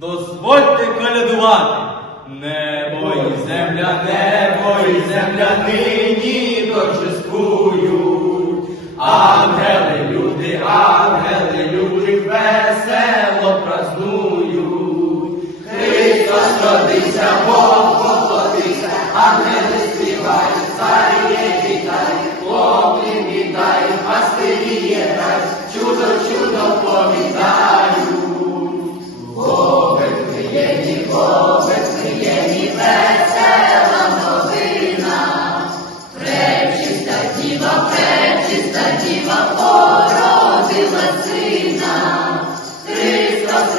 приходьте колядувати. Небо і земля, небо і земля нині торжествують. Ангели, люди, ангели, люди весело празнують. Христос родився, Бог поплотився, ангели співають, царі вітають, хлопці вітають, пастирі грають, чудо, чудо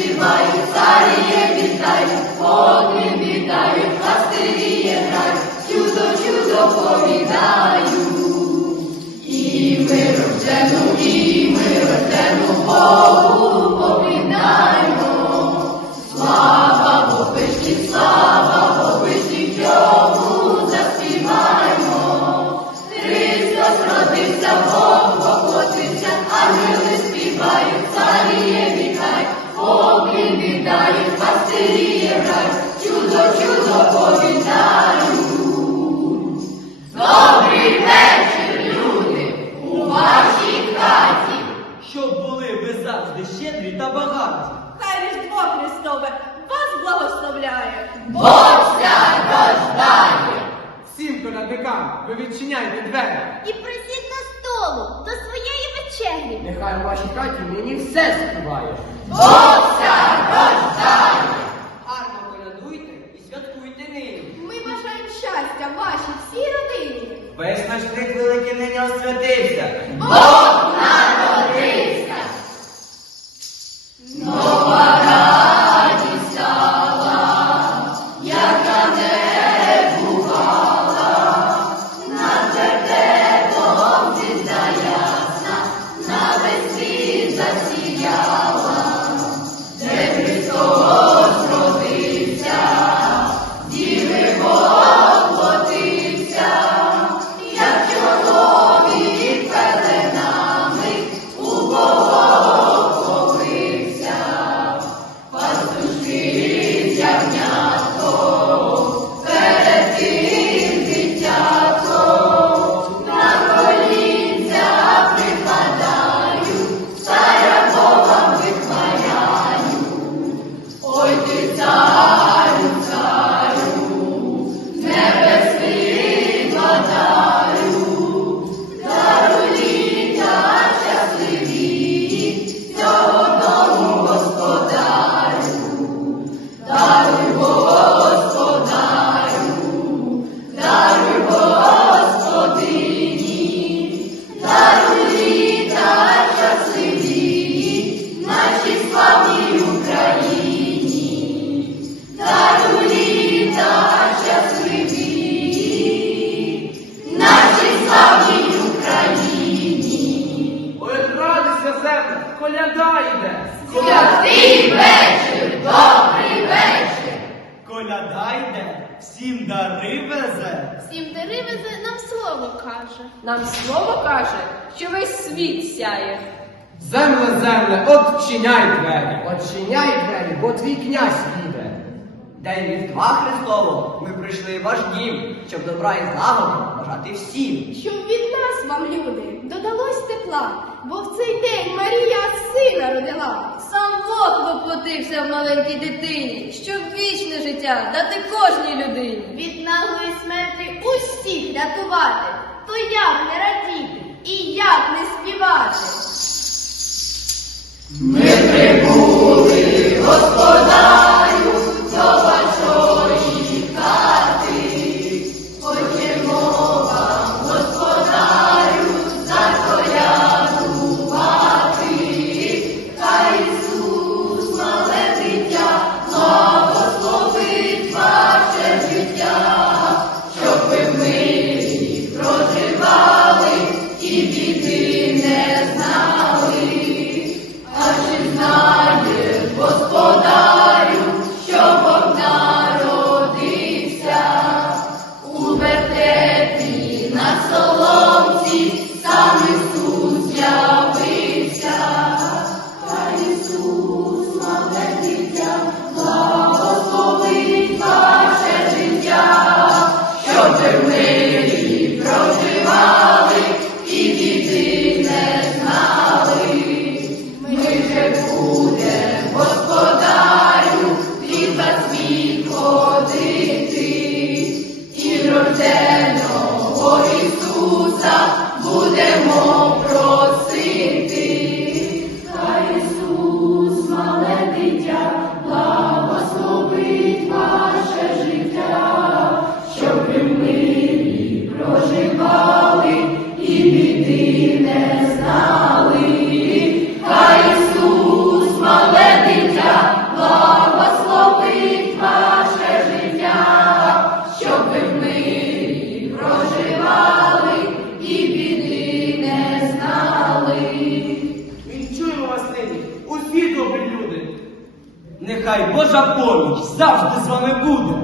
співають, царіє вітають, Богим вітають, пастирі грають, чудо, чудо повідають. І ми рождену, і ми рождену Богу поминаємо. Слава Богвишні, слава Богвишні, йому заспіваємо. Христос родився, Бог щедрі та багаті. Хай Різдво Христове вас благословляє. Божця рождає. Всім колядникам ви відчиняйте двері. І присідь до столу, до своєї вечері. Нехай у вашій хаті нині все співає. Божця рождає. Гарно колядуйте і святкуйте нині. Ми бажаємо щастя вашій всій родині. Весь наш крик великий нині освятився. Бог народився. Земля, коляда йде. Святий вечір, добрий вечір. Коляда йде, всім дари везе. Всім дари везе нам слово каже. Нам слово каже, що весь світ сяє. Земле, земле, отчиняй двері. Отчиняй двері, бо твій князь. День Різдва Христового ми прийшли ваш дім, щоб добра і злагоди бажати всім. Щоб від нас вам, люди, додалось тепла, бо в цей день Марія сина родила. Сам Бог воплотився в маленькій дитині, щоб вічне життя дати кожній людині. Від наглої смерті усіх рятувати. То як не радіти і як не співати? Ми прибули, господарю, щоб мирі проживали і діти не знали, ми вже буде господарю і за світ ходити, і рожденого Ісуса будемо. Нехай Божа поміч завжди з вами буде.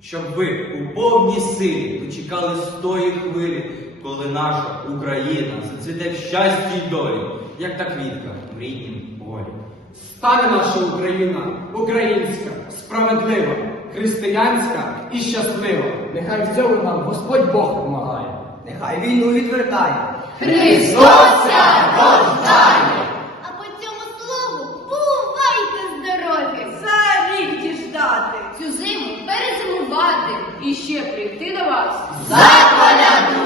щоб ви у повній силі дочекались тої хвилі, коли наша Україна зацвіте в щасті й долі, як та квітка в ріднім полі. Стане наша Україна українська, справедлива, християнська і щаслива. Нехай в цьому нам Господь Бог допомагає. Нехай війну відвертає. Христос рождає! І ще прийти до вас. Заколядувати!